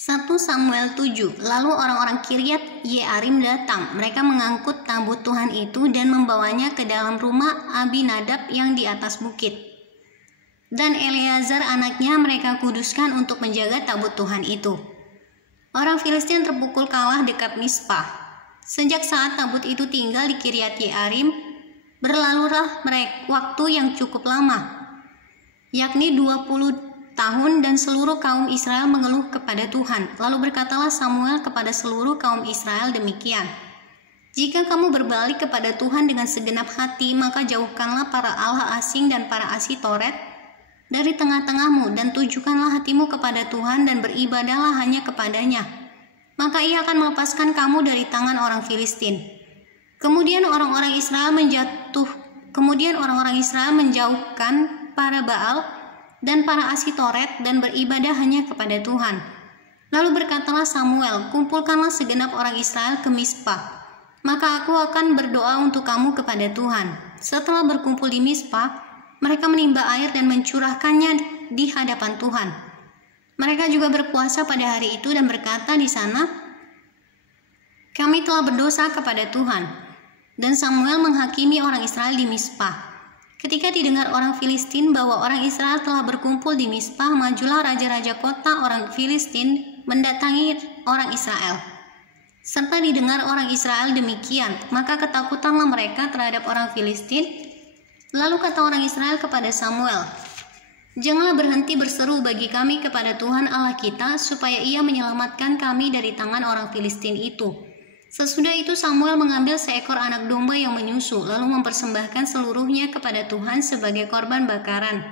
1 Samuel 7. Lalu orang-orang Kiryat Yearim datang. Mereka mengangkut tabut Tuhan itu dan membawanya ke dalam rumah Abinadab yang di atas bukit. Dan Eleazar anaknya mereka kuduskan untuk menjaga tabut Tuhan itu. Orang Filistin terpukul kalah dekat Mispa. Sejak saat tabut itu tinggal di Kiryat Yearim, berlalulah waktu yang cukup lama, yakni 20 tahun, dan seluruh kaum Israel mengeluh kepada Tuhan. Lalu berkatalah Samuel kepada seluruh kaum Israel demikian, jika kamu berbalik kepada Tuhan dengan segenap hati, maka jauhkanlah para allah asing dan para Asitoret dari tengah-tengahmu, dan tujukanlah hatimu kepada Tuhan dan beribadahlah hanya kepadanya. Maka ia akan melepaskan kamu dari tangan orang Filistin. Kemudian orang-orang Israel menjauhkan para Baal dan para Asitoret dan beribadah hanya kepada Tuhan. Lalu berkatalah Samuel, kumpulkanlah segenap orang Israel ke Mispa, maka aku akan berdoa untuk kamu kepada Tuhan. Setelah berkumpul di Mispa, mereka menimba air dan mencurahkannya di hadapan Tuhan. Mereka juga berpuasa pada hari itu dan berkata di sana, kami telah berdosa kepada Tuhan. Dan Samuel menghakimi orang Israel di Mispa. Ketika didengar orang Filistin bahwa orang Israel telah berkumpul di Mispa, majulah raja-raja kota orang Filistin mendatangi orang Israel. Serta didengar orang Israel demikian, maka ketakutanlah mereka terhadap orang Filistin. Lalu kata orang Israel kepada Samuel, janganlah berhenti berseru bagi kami kepada Tuhan Allah kita, supaya ia menyelamatkan kami dari tangan orang Filistin itu. Sesudah itu Samuel mengambil seekor anak domba yang menyusu, lalu mempersembahkan seluruhnya kepada Tuhan sebagai korban bakaran.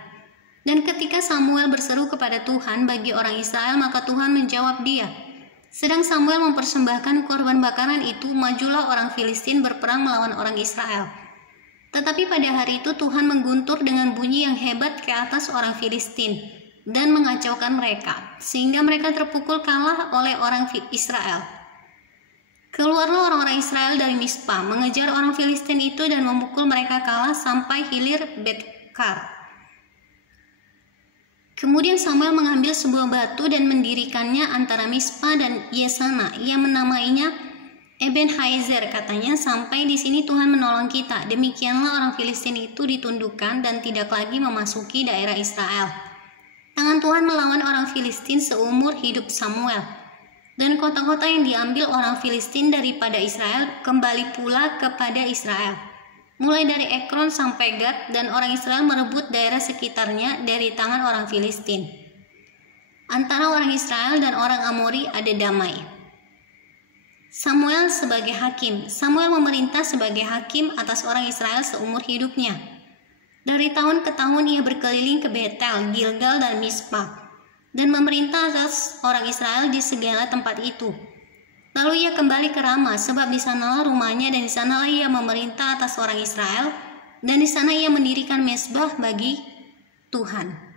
Dan ketika Samuel berseru kepada Tuhan bagi orang Israel, maka Tuhan menjawab dia. Sedang Samuel mempersembahkan korban bakaran itu, majulah orang Filistin berperang melawan orang Israel. Tetapi pada hari itu Tuhan mengguntur dengan bunyi yang hebat ke atas orang Filistin dan mengacaukan mereka, sehingga mereka terpukul kalah oleh orang Israel. Keluarlah orang-orang Israel dari Mispa, mengejar orang Filistin itu dan memukul mereka kalah sampai hilir Bet-kar. Kemudian Samuel mengambil sebuah batu dan mendirikannya antara Mispa dan Yesana. Ia menamainya Ebenhaizer, katanya, sampai di sini Tuhan menolong kita. Demikianlah orang Filistin itu ditundukkan dan tidak lagi memasuki daerah Israel. Tangan Tuhan melawan orang Filistin seumur hidup Samuel. Dan kota-kota yang diambil orang Filistin daripada Israel kembali pula kepada Israel, mulai dari Ekron sampai Gad, dan orang Israel merebut daerah sekitarnya dari tangan orang Filistin. Antara orang Israel dan orang Amori ada damai. Samuel sebagai hakim. Samuel memerintah sebagai hakim atas orang Israel seumur hidupnya. Dari tahun ke tahun ia berkeliling ke Betel, Gilgal, dan Mispa, dan memerintah atas orang Israel di segala tempat itu. Lalu ia kembali ke Rama, sebab di sanalah rumahnya, dan di sanalah ia memerintah atas orang Israel, dan di sana ia mendirikan mezbah bagi Tuhan.